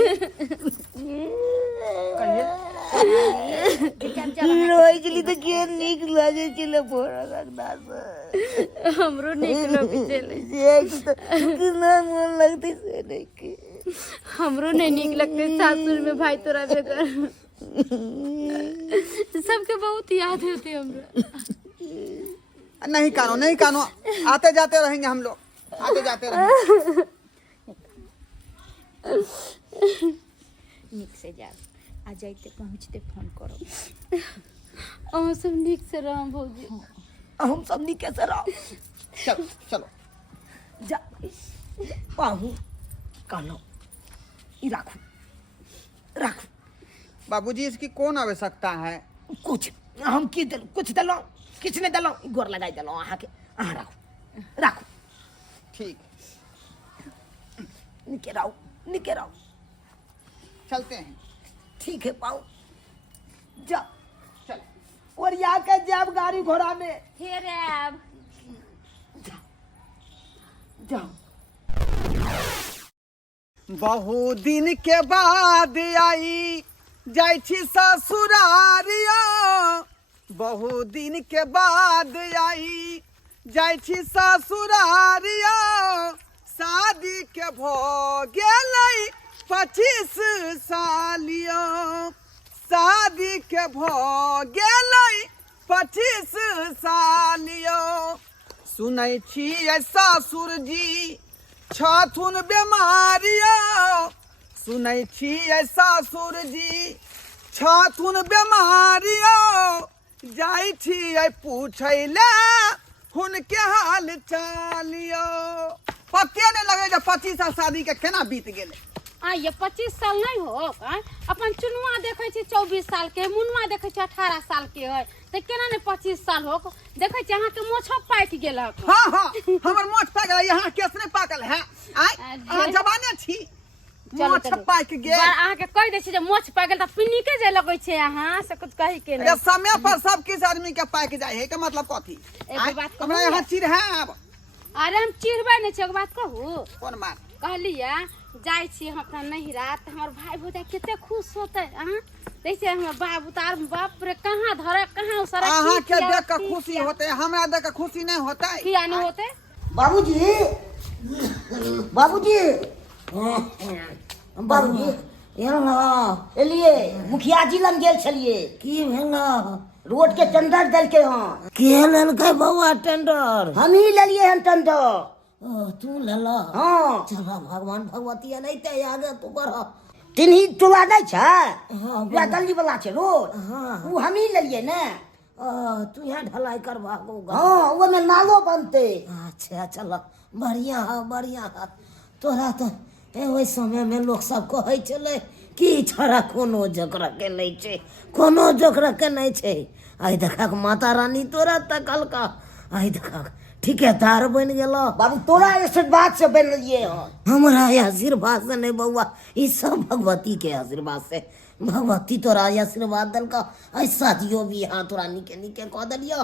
रोई चली तो के निक लागे चले फोड़ा लगना से हमरो नीक लगे चले देख तो कितना मन लगती से नहीं के हमरो नहीं नीक लगते सासुर में भाई तोरा बेगर सबके बहुत याद होते हमरा नहीं कानो आते जाते रहेंगे हम लोग आते जाते रहेंगे निक से जा आ जाइते पहुंचते फोन करो अहाँ सब नीक से रह भौजी हम सब निके से रहो चलो चलो जा पाहू कहलहुँ ई राखू राखू बाबूजी इसकी कौन आवश्यकता है कुछ हम की दिल कुछ दिलहुँ किछु नहि दिलहुँ गोर लगाइ दिलहुँ अहाँके अहाँ राखू राखू ठीक निके रहो चलते हैं ठीक है पाऊ जा चलो ओरिया के जाब गाड़ी घोड़ा में फिर आब जाओ बहुत दिन के बाद आई जाइ छी ससुरारिया बहुत दिन के बाद आई जाइ छी ससुरारिया शादी के भ गेलै 25 सालियो शादी के भ गेलै 25 सालियो सुनै छियै सासुर जी छथुन बेमारियो सुनै छियै सासुर जी छथुन बेमारियो जाइ छियै पूछै ले हुनके हाल चालियो पते नहीं लगे जब 25 साल शादी के केना बीत गेले ये 25 साल नहीं हो अपन चुनुआ देखे छी 24 साल के मुनुआ देखे छी 18 साल के है तो केना ने 25 साल हो देखे छी अहाँ के मोछो पाक गेल है हाँ हमर मोछ पाक गेल यहाँ केस नहीं पाकल है आय अहाँ जवाने छी मोछ पाक गेल अहाँ के कह दै छी जे मोछ पाक गेल त पिन्नी के जे लगै छै अहाँ से कुछ कहि के अरे नहीं समय पर सब किस आदमी के पाक जाए है के मतलब कथी एगो बात कहू हमरा यहाँ चिढ़ाब अरे हम चिढ़बै नहीं छै एगो बात कहू कोन बात कहलिया जाय छी हम अपना नहिरा त हमर भाई भौजाई कते खुश होतै अहाँ जैसे हमर बाबू तार बाप रे कहाँ धरे कहाँ उसरा अहाँ के देख के खुशी होते हमरा देख के खुशी नहीं होता किया नहीं होते बाबूजी बाबूजी बाबूजी एलिए मुखिया जी लग गेल छलिए की भेल रोड के टेंडर देलके हँ के लेलकै बौआ टेंडर हम ही लेलिए हन टेंडर तू लेला हाँ चल भगवान भगवती नहीं ते आगे तू बढ़ तिन्ही टोला नहीं छै हाँ, पूरा गली वाला छै रोड हाँ। वो हम ही लेलिए ने तू यहाँ ढलाई करवा हाँ वो में नालो बनते अच्छा चल बढ़िया है बढ़िया है तोरा तो ओहि समय में लोग सब कहै छलै कि छोरा कोनो जकरा के नहीं छै कोनो जकरा के नहीं छै आई देखा माता रानी तोरा तकल का आई देखा ठिकेदार बन गेलो बाबू तोरा आशीर्वाद से बनलिए हँ हमरा आशीर्वाद से नहीं बउआ ई सब भगवती के आशीर्वाद से भगवती तोरा आशीर्वाद देलका ऐसा दियो भी यहाँ तोरा निके निके कह दिलियो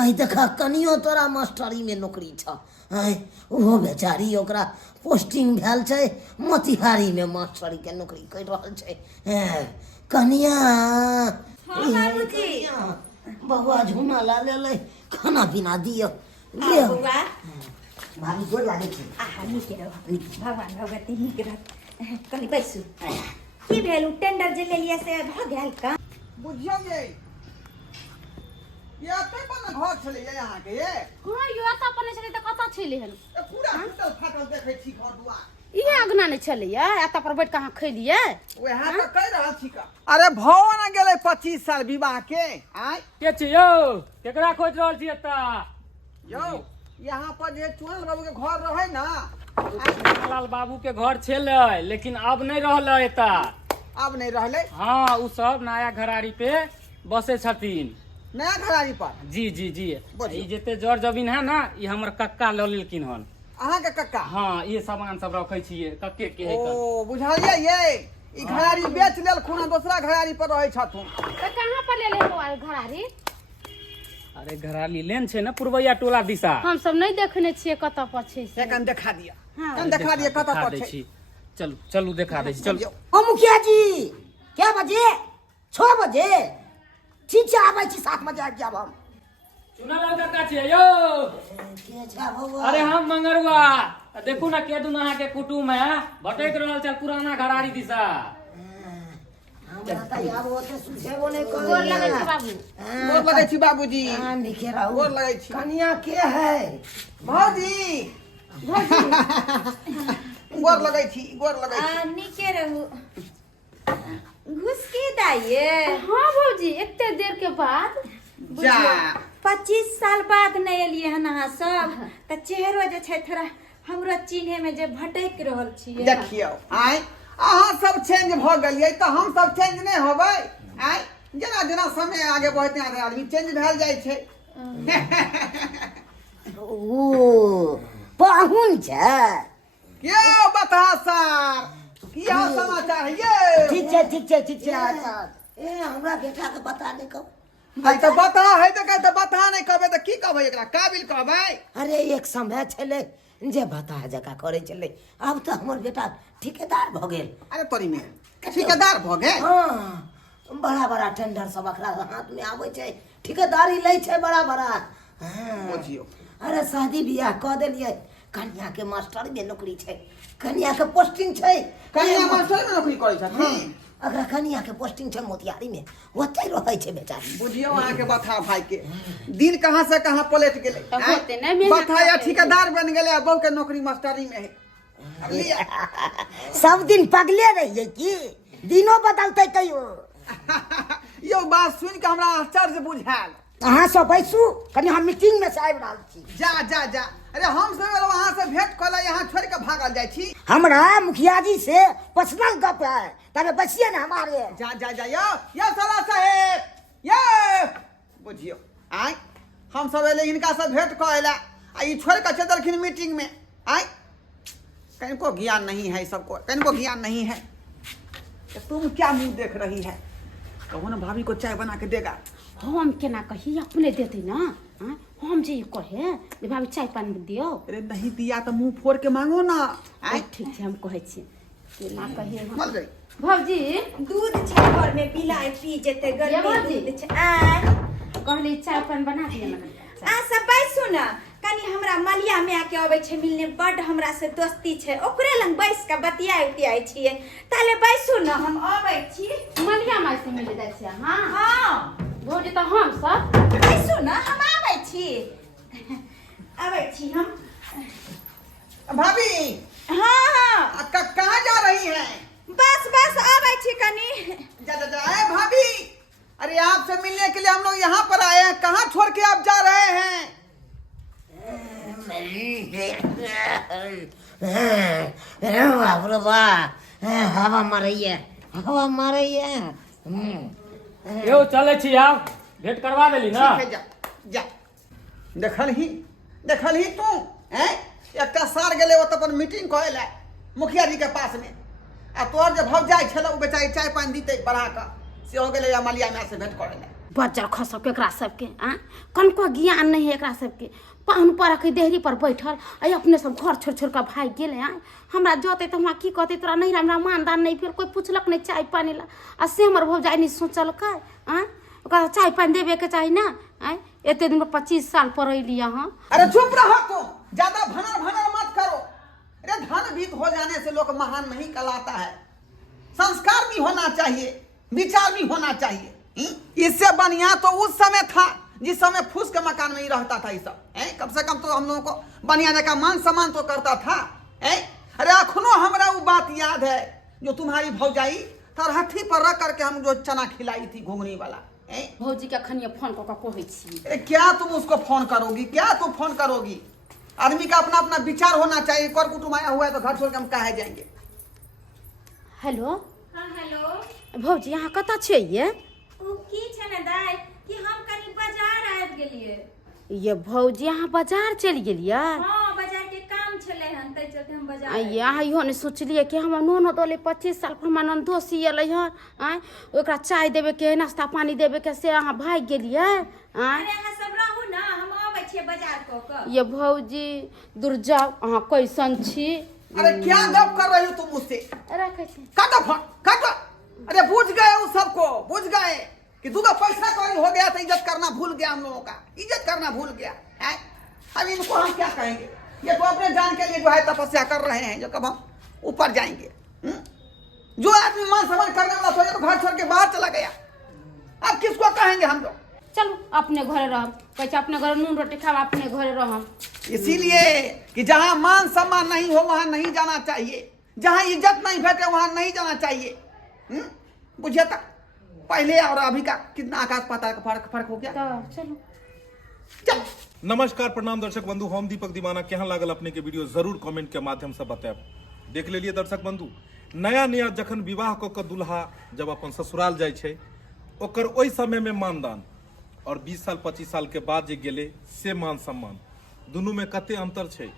आई देखा कनियो तोरा मास्टरी में नौकरी छ आई ओहो बेचारी ओकरा पोस्टिंग भेल छै मोतिहारी में मास्टरी के नौकरी कर रहल छै कनिया बउआ झुमा ला ले खाना पीना दियो ले बउआ भाभी गोर लागे छै आहा नीके रह भगवान भगवती नीक रह कनी बैसू की भेल उ टेंडर जे लेलिए से भ गेल का बुझियो ये एते बन घर छले यहाँ के ये हां यो एता पने छले त कता छले हन ए पूरा टूटल फाटल देखे छी घर दुआर इहे अगना नहीं छले एता पर बैठ कहाँ खैलिए वहाँ तो कह रहल छी का अरे भवन गेले 25 साल विवाह के आय के छी यौ केकरा खोज रहल छी एता यो यहाँ पर जे चुनल बाबू के घर रहे ना लाल बाबू के घर छलै लेकिन अब नहीं रहल एता अब नहीं रहले हाँ उ सब नया घरारी पे बसे छथिन नया घरारी पर जी जी जी बोलिए। ई जते जड़ जमीन है ना ये हमर कक्का ल लेलकिन हन अहाँ के कक्का हाँ ये सामान सब रखे छिए कक्के के है कर ओ बुझलिए ये ई घरारी बेच लेल खुना दूसरा घरारी पर रहे छथुन त कहाँ पर ले ले हो घरारी अरे घराली लेन छै ना पूर्वैया टोला दिशा हम सब नहीं देखने छिए कता पर छै से एकन देखा दिया हाँ। कन देखा दिया कता देखा पर दै छै छी चलू चलू देखा दै छी चलू ओ मुखिया जी क्या बजे 6 बजे ठीक छै आबै छी 7 बजे आबि जाब हम चुना लाल काका छियै यौ के छा बउआ अरे हम मंगरुआ देखू ना के दुन अहाँ के कुटुम है भटक रहल छै पुराना घरारी दिशा हमरा त आब ओते सुझेबो नहीं गोर लगे करे छै बाबू गोर लगे छी बाबूजी निके रहू गोर लगे छी कनिया के है भौजी गोर लगे छी गोर लगे छी नीके रहू घुस के दाइए हां भौजी एते देर के बाद जा 25 साल बाद नहीं एलिए हन अहाँ सब त चेहरो जे छै थोड़ा हमरा चिन्हे में जे भटक रहल छियै देखियो आय अहाँ सब चेंज भ गेलिए त हम सब चेंज नहीं होबै आय जेना जेना समय आगे बढ़ते आदमी चेंज भेल जाय छै ओ पाहुन छै क्यों बता सर क्या समाचार है ये ठीक छै ए हमरा बेटा के बता दे कब आई तो बता है तो बता नहीं कहबे तो की कहबे एकरा काबिल कहबे अरे एक समय छले जे बता जका करे छले अब तो हमर बेटा ठेकेदार भ गेल अरे तोरी में ठेकेदार भ गए हाँ बड़ा बड़ा टेंडर सब अखरा हाथ में आवे छै ठेकेदारी ले छै बड़ा बड़ा हाँ। बुझियो अरे शादी बियाह कह देलिए कन्या के मास्टर में नौकरी छै कन्या के पोस्टिंग छै कन्या मास्टर में नौकरी करे छथिन अगर कन्या के पोस्टिंग छै मोतिहारी में ओते रहे छै बेचारी बुझियो अहाँ के बता भाई के दिन कहां से कहां पलट गेले तो होते नहीं मेहनत बता या करते। ठेकेदार बन गेले अब के नौकरी मास्टरी में है अब लिया सब दिन पगले रहिए की दिनो बदलते कहियो यो बात सुन के हमरा आश्चर्य बुझायल अहाँ सब बैसू कनी हम मीटिंग में से आबि रहल छी जा जा जा अरे हम सब वहां से भेंट कला यहाँ छोड़ के भागल जाय छी हमरा मुखिया जी से पर्सनल गप है तबे बसिए ना हमारे जा जा जा यो साला साहेब ये बुझियो आय हम सब एले इनका से भेंट कला आ ई छोड़ के चलखिन मीटिंग में आय कहीं को ज्ञान नहीं है सबको, कहीं को ज्ञान नहीं है। तो तुम क्या मुंह देख रही है? कहो ना भाभी को चाय बना के देगा। हम केना कही अपने देते ना, हाँ? हम जे कहे जे भाभी चाय पानी दियो। अरे नहीं दिया तो मुंह फोड़ के मांगो ना। ठीक है हम कहै छी केना कहिए हम। मर गई भौजी दूध छै घर में पिलाए पी जेते ये गर्मी बाजी। दूध छै आ कहली चाय पानी बना दिए ना। सब बैसू न, कनी हमरा मलिया में आके अबै छै मिलने, बड हमरा से दोस्ती छै, ओकरे लंग बैस के बतियाइ उतियाइ छियै। ताले बैसू न, हम अबै छी। मलिया माय से मिल जाइ छै। हां हाँ भौजी तो हम सब बैसू न, हम आबै छी। आबै छी हम। भाभी हाँ हाँ कहाँ जा रही है? बस बस आबै छी कनी। जा जा जा। अरे भाभी, अरे आपसे मिलने के लिए हम लोग यहाँ पर आए हैं, कहाँ छोड़ के आप जा रहे हैं? बाप रे वाह, हवा मार रही है, हवा मार रही है। यो चले छी आप भेंट करवा देली ना। ठीक है, जा जा। देखल ही तू हैं? एक सार गेले वो तो अपन मीटिंग कहल है मुखिया जी के पास में, आ तोहर जे भौजाई छल उ बेचारी चाय पानी दीते बढ़ा के से हो गेले या मलिया में से भेंट करे ले। बच्चा खसब के एकरा सबके आ कनको ज्ञान नहीं है एकरा सबके। पाहुन पर के देहरी पर बैठल आई अपने सब घर छोड़ छोड़ के भाग गेले। आ हमरा जोते तो हमरा की कहते, तोरा नहीं हमरा मानदान नहीं, फिर कोई पूछलक नहीं चाय पानी ला। आ से हमर भौजाई नहीं सोचल का आ ओकरा चाय पानी देबे के चाही ना। आ एते दिन में 25 साल पर अइली हां। अरे चुप रहो तुम, ज्यादा भनर भनर मत करो। अरे धन भीत हो जाने से लोग महान नहीं कहलाता है। संस्कार भी होना चाहिए, विचार भी होना चाहिए। इससे बढ़िया तो उस समय था जिस समय फूस के मकान में ही रहता था। ये सब कम से कम तो हम लोगों को बढ़िया जगह मान सम्मान तो करता था। अरे अखनो हमरा वो बात याद है जो तुम्हारी भौजाई तरहठी पर रख करके हम जो चना खिलाई थी घुंगनी वाला। भौजी के खनिया फोन क कहै छी। अरे क्या तुम उसको फोन करोगी? क्या तुम फोन करोगी? आदमी का अपना अपना विचार होना चाहिए। कर कुटुम आया हुआ है तो घर छोड़ के हम कहाँ जाएंगे? हेलो हाँ हेलो भौजी यहाँ कतऽ छियै? ओ की छै ने दाई कि हम कनी बाजार आबि गेलियै। ये भौजी यहाँ बाजार चलि गेलियै? हाँ बाजार के काम छलै हन, तै चलते हम बाजार आबि यहाँ इहो नहीं सोचलिए कि हम नोनो दोले 25 साल पर हमार नंदोसी अलै हन। आय ओकरा चाय देवे के नाश्ता पानी देवे के से अहाँ भाग गेलियै। आय अरे अहाँ सब रहू ना, हम आबै छियै बाजार क के। ये भौजी दूर जाओ, अहाँ कैसन छी? अरे क्या गप कर रही हो तुम मुझसे? रखै छी। काटो फोन काटो। अरे बुझ गए उस सबको, बुझ गए कि दूसरा पैसा कौड़ी हो गया तो इज्जत करना भूल गया। हम लोगों का इज्जत करना भूल गया है। अब इनको हम क्या कहेंगे? ये तो अपने जान के लिए जो है तपस्या कर रहे हैं, जो कब हम ऊपर जाएंगे। जो आदमी मान सम्मान करने वाला सोचे तो घर छोड़ के बाहर चला गया। अब किसको कहेंगे हम लोग? चलो अपने घरे रहम, कहै अपने घरे नून रोटी खाब, अपने घरे रहम। इसीलिए कि जहाँ मान सम्मान नहीं हो वहां नहीं जाना चाहिए, जहाँ इज्जत नहीं भेटे वहां नहीं जाना चाहिए। बुझे तक पहले और अभी का कितना आकाश पाताल का फर्क हो गया। तो चलो चल। नमस्कार प्रणाम दर्शक बंधु, हम दीपक दीवाना। केहन लागल अपने के वीडियो जरूर कमेंट के माध्यम से बताएब। देख लेलिए दर्शक बंधु, नया नया जखन विवाह क के दुल्हा जब अपन ससुराल जाय छै ओकर ओहि समय में मानदान और 20 साल 25 साल के बाद जे गेले से मान सम्मान दुनू में कते अंतर छै।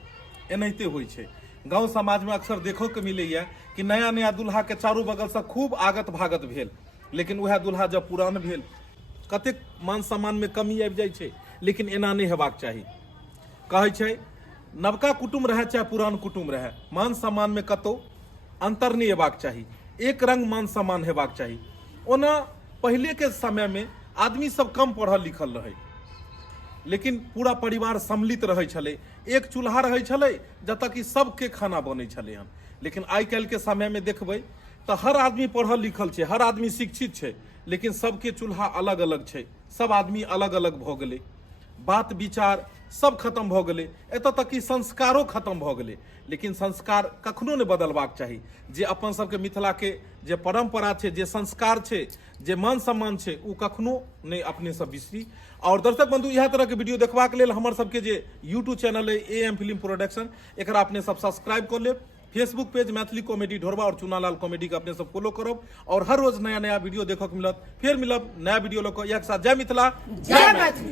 एनाहिते होइ छै गाँव समाज में अक्सर देखो के मिलैया कि नया नया दुल्हा के चारू बगल से खूब आगत भागत भेल, लेकिन वह दुल्हा जब पुरान भेल कतेक मान सम्मान में कमी आबि जाइ छै। लेकिन एना नहीं हेबाक चाही। कहै छै नवका कुटुम्ब रहे चाहे पुरान कुटुम्ब रहे, मान सम्मान में कतौ अंतर नहीं हेबाक चाही, एक रंग मान सम्मान हेबाक चाही। ओना पहले के समय में आदमी सब कम पढ़ल लिखल रहे, लेकिन पूरा परिवार सम्मिलित रहे छले, एक चूल्हा रहे छले जतऽ कि सबके खाना बनै छले हन। लेकिन आइ काल्हि के समय में देखबै तो हर आदमी पढ़ल लिखल छै, हर आदमी शिक्षित छै, लेकिन सबके चूल्हा अलग अलग छै, सब आदमी अलग अलग भऽ गेलै, बात विचार सब खत्म भऽ गेलै, एतऽ तक कि संस्कारो खत्म भऽ गेलै। लेकिन संस्कार कखनो नहि बदलबाक चाही। जे अपन सबके मिथिला के जे परंपरा छै, जे संस्कार छै, जे मान सम्मान छै, ओ कखनो नहि अपने सब बिसरी। और दर्शक बंधु, इएह तरह के वीडियो देखबाक लेल हमर सबके जे यूट्यूब चैनल है AM फिल्म प्रोडक्शन, एकरा अपने सब सब्सक्राइब कर लेब। फेसबुक पेज मैथिली कॉमेडी ढोरबा और चुनालाल कॉमेडी के अपने सब फॉलो करब और हर रोज नया नया वीडियो देखो के मिलत। फिर मिलब नया वीडियो लेकर। एक साथ जय मिथिला, जय मैथिली।